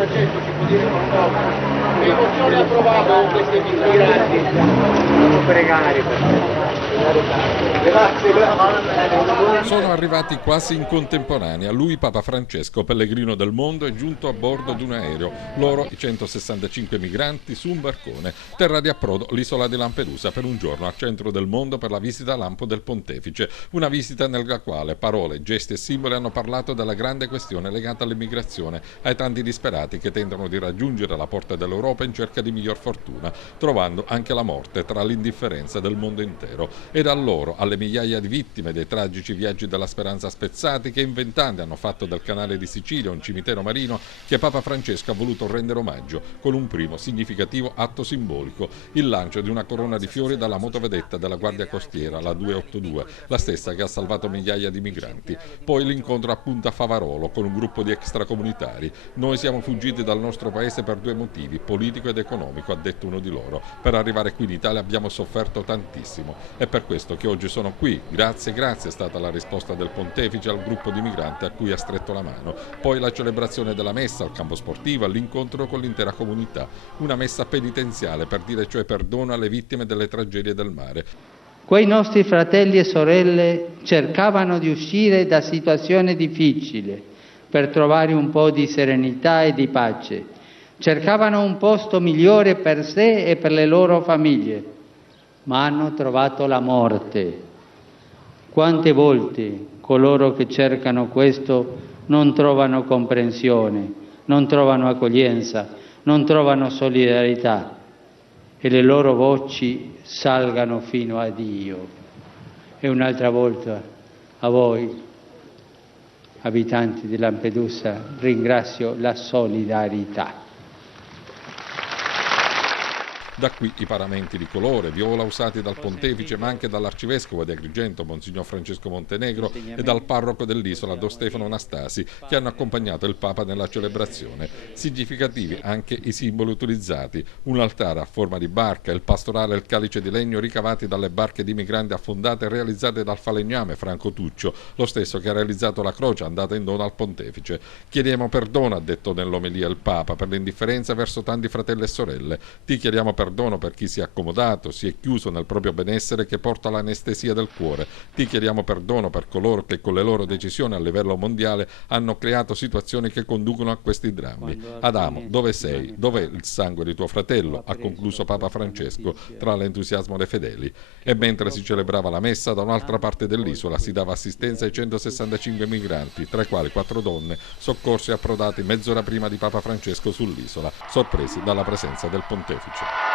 Francesco ci può dire qualcosa? Che emozione ha provato con questi migranti? Non pregare per Grazie. Sono arrivati quasi in contemporanea. Lui, Papa Francesco, pellegrino del mondo, è giunto a bordo di un aereo. Loro, i 165 migranti, su un barcone. Terra di approdo, l'isola di Lampedusa, per un giorno al centro del mondo per la visita a lampo del pontefice. Una visita nella quale parole, gesti e simboli hanno parlato della grande questione legata all'immigrazione, ai tanti disperati che tentano di raggiungere la porta dell'Europa in cerca di miglior fortuna, trovando anche la morte tra l'indifferenza del mondo intero. E da loro alle migliaia di vittime dei tragici viaggi della speranza spezzati che in 20 anni hanno fatto del canale di Sicilia un cimitero marino che Papa Francesco ha voluto rendere omaggio con un primo significativo atto simbolico, il lancio di una corona di fiori dalla motovedetta della Guardia Costiera, la 282, la stessa che ha salvato migliaia di migranti. Poi l'incontro a Punta Favarolo con un gruppo di extracomunitari. Noi siamo fuggiti dal nostro paese per due motivi, politico ed economico, ha detto uno di loro. Per arrivare qui in Italia abbiamo sofferto tantissimo. È per questo che oggi sono qui. Grazie, grazie è stata la risposta del pontefice al gruppo di migranti a cui ha stretto la mano. Poi la celebrazione della messa al campo sportivo, all'incontro con l'intera comunità. Una messa penitenziale per dire cioè perdono alle vittime delle tragedie del mare. Quei nostri fratelli e sorelle cercavano di uscire da situazioni difficili per trovare un po' di serenità e di pace. Cercavano un posto migliore per sé e per le loro famiglie, ma hanno trovato la morte. Quante volte coloro che cercano questo non trovano comprensione, non trovano accoglienza, non trovano solidarietà e le loro voci salgano fino a Dio. E un'altra volta a voi, abitanti di Lampedusa, ringrazio la solidarietà. Da qui i paramenti di colore viola usati dal pontefice ma anche dall'arcivescovo di Agrigento, Monsignor Francesco Montenegro, e dal parroco dell'isola, Don Stefano Anastasi, che hanno accompagnato il Papa nella celebrazione. Significativi anche i simboli utilizzati, un altare a forma di barca, il pastorale e il calice di legno ricavati dalle barche di migranti affondate realizzate dal falegname Franco Tuccio, lo stesso che ha realizzato la croce andata in dono al pontefice. Chiediamo perdono, ha detto nell'omelia il Papa, per l'indifferenza verso tanti fratelli e sorelle. Ti chiediamo perdono per chi si è accomodato, si è chiuso nel proprio benessere che porta l'anestesia del cuore. Ti chiediamo perdono per coloro che con le loro decisioni a livello mondiale hanno creato situazioni che conducono a questi drammi. Adamo, dove sei? Dov'è il sangue di tuo fratello? Ha concluso Papa Francesco tra l'entusiasmo dei fedeli. E mentre si celebrava la messa, da un'altra parte dell'isola si dava assistenza ai 165 migranti, tra i quali 4 donne, soccorsi e approdati mezz'ora prima di Papa Francesco sull'isola, sorpresi dalla presenza del pontefice.